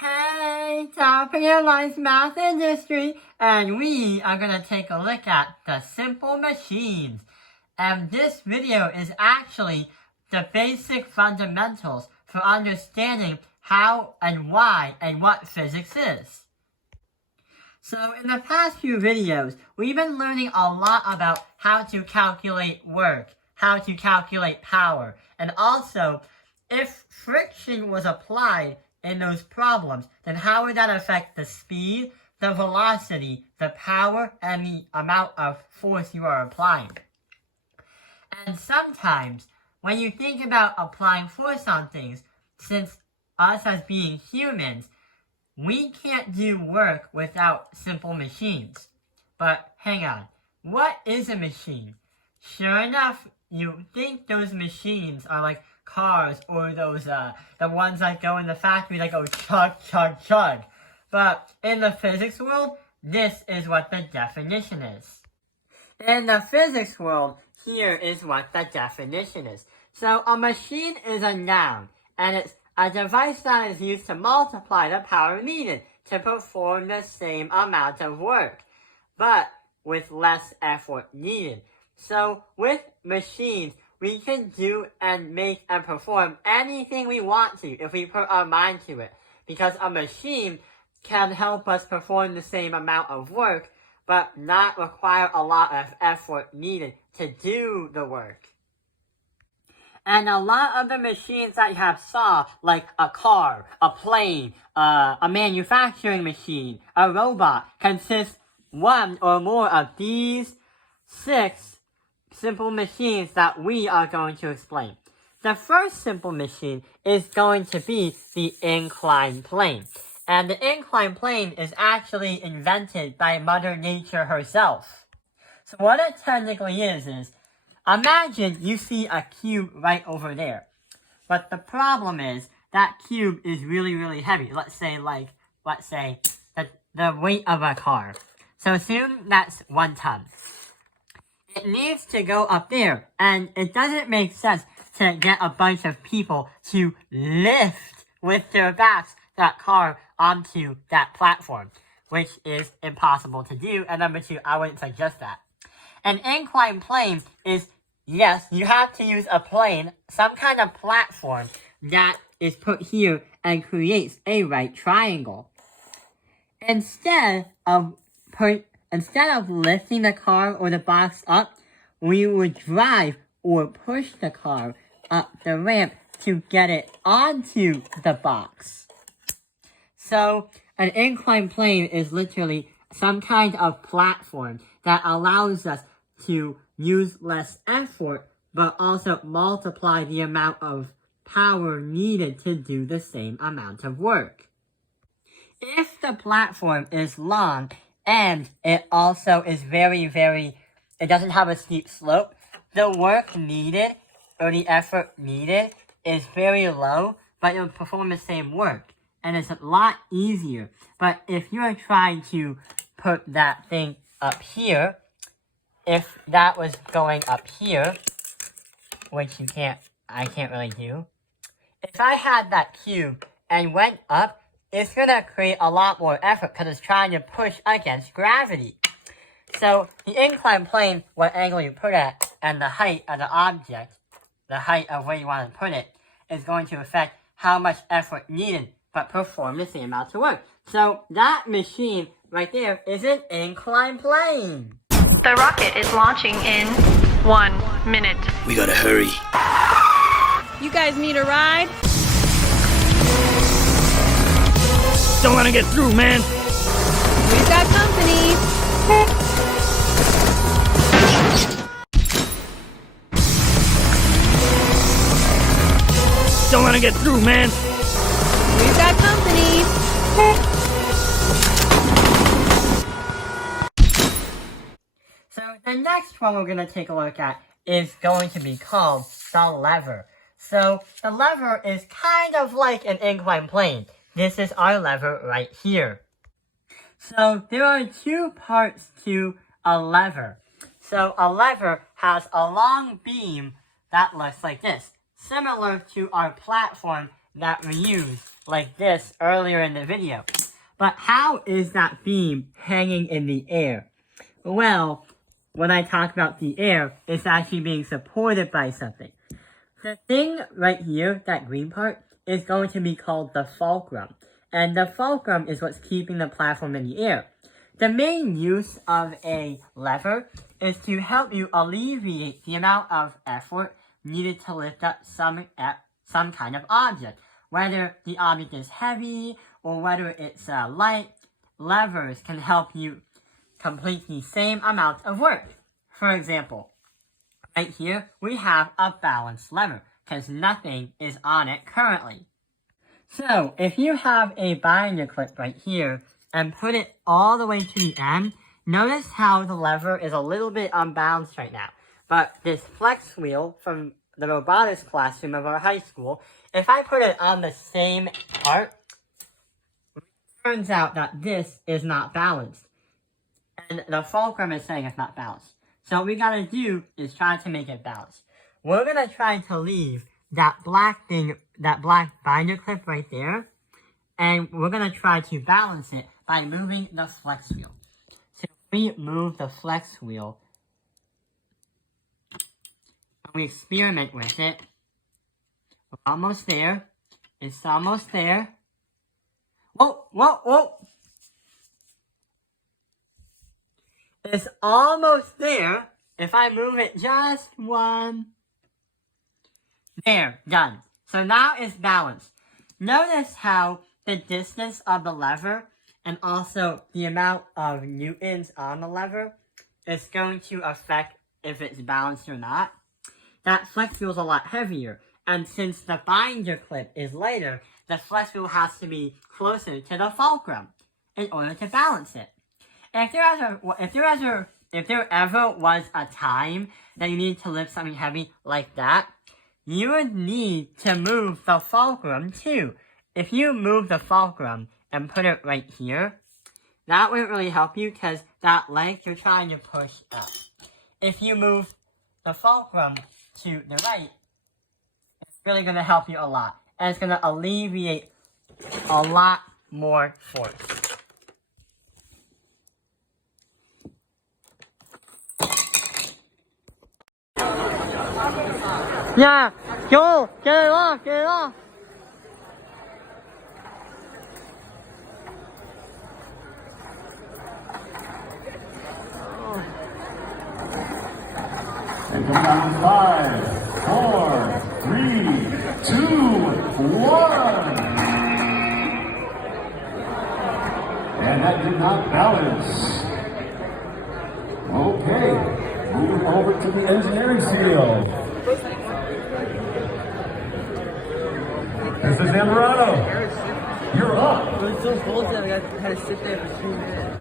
Hey, Top of your Life's Math Industry, and we are going to take a look at the simple machines. And this video is actually the basic fundamentals for understanding how and why and what physics is. So in the past few videos, we've been learning a lot about how to calculate work, how to calculate power, and also if friction was applied in those problems, then how would that affect the speed, the velocity, the power, and the amount of force you are applying? And sometimes, when you think about applying force on things, since us as being humans, we can't do work without simple machines. But hang on, what is a machine? Sure enough, you think those machines are like cars or those the ones that go in the factory that go chug chug chug. But in the physics world, this is what the definition is. In the physics world, here is what the definition is. So a machine is a noun, and it's a device that is used to multiply the power needed to perform the same amount of work, but with less effort needed. So with machines, we can do and make and perform anything we want to if we put our mind to it, because a machine can help us perform the same amount of work, but not require a lot of effort needed to do the work. And a lot of the machines that you have saw, like a car, a plane, a manufacturing machine, a robot, consist one or more of these 6 simple machines that we are going to explain. The first simple machine is going to be the inclined plane. And the inclined plane is actually invented by Mother Nature herself. So what it technically is imagine you see a cube right over there. But the problem is that cube is really, really heavy. Let's say the weight of a car. So assume that's 1 ton. It needs to go up there, and it doesn't make sense to get a bunch of people to lift with their backs that car onto that platform, which is impossible to do, and number 2, I wouldn't suggest that. An inclined plane is, yes, you have to use a plane, some kind of platform that is put here and creates a right triangle. Instead of lifting the car or the box up, we would drive or push the car up the ramp to get it onto the box. So, an inclined plane is literally some kind of platform that allows us to use less effort, but also multiply the amount of power needed to do the same amount of work. If the platform is long, and it also is it doesn't have a steep slope, the work needed, or the effort needed, is very low, but it will perform the same work. And it's a lot easier. But if you are trying to put that thing up here, if that was going up here, which I can't really do, if I had that cube and went up, it's going to create a lot more effort because it's trying to push against gravity. So the inclined plane, what angle you put it, and the height of the object, the height of where you want to put it, is going to affect how much effort needed, but perform the same amount of work. So that machine right there is an inclined plane. The rocket is launching in 1 minute. We gotta hurry. You guys need a ride? Don't let him get through, man. We've got company. Don't let him get through, man. We've got company. So the next one we're going to take a look at is going to be called the lever. So the lever is kind of like an inclined plane. This is our lever right here. So there are 2 parts to a lever. So a lever has a long beam that looks like this, similar to our platform that we used, like this, earlier in the video. But how is that beam hanging in the air? Well, when I talk about the air, it's actually being supported by something. The thing right here, that green part, is going to be called the fulcrum. And the fulcrum is what's keeping the platform in the air. The main use of a lever is to help you alleviate the amount of effort needed to lift up some kind of object. Whether the object is heavy or whether it's light, levers can help you complete the same amount of work. For example, right here we have a balance lever because nothing is on it currently. So if you have a binder clip right here and put it all the way to the end, notice how the lever is a little bit unbalanced right now. But this flex wheel from the robotics classroom of our high school, if I put it on the same part, it turns out that this is not balanced. And the fulcrum is saying it's not balanced. So what we gotta do is try to make it balanced. We're gonna try to leave that black thing, that black binder clip right there, and we're gonna try to balance it by moving the flex wheel. So if we move the flex wheel, and we experiment with it, we're almost there. It's almost there. Whoa, whoa, whoa! It's almost there. If I move it just one. There, done. So now it's balanced. Notice how the distance of the lever and also the amount of newtons on the lever is going to affect if it's balanced or not. That flex wheel is a lot heavier, and since the binder clip is lighter, the flex wheel has to be closer to the fulcrum in order to balance it. If there ever was a time that you need to lift something heavy like that, you would need to move the fulcrum too. If you move the fulcrum and put it right here, that wouldn't really help you because that leg you're trying to push up. If you move the fulcrum to the right, it's really going to help you a lot. And it's going to alleviate a lot more force. Yeah, go, get it off, get it off. And come down in 5, 4, 3, 2, 1. And that did not balance. Okay, moving over to the engineering studio. This is Zamorano. You're up. It was so cold that I had to sit there for 2 minutes.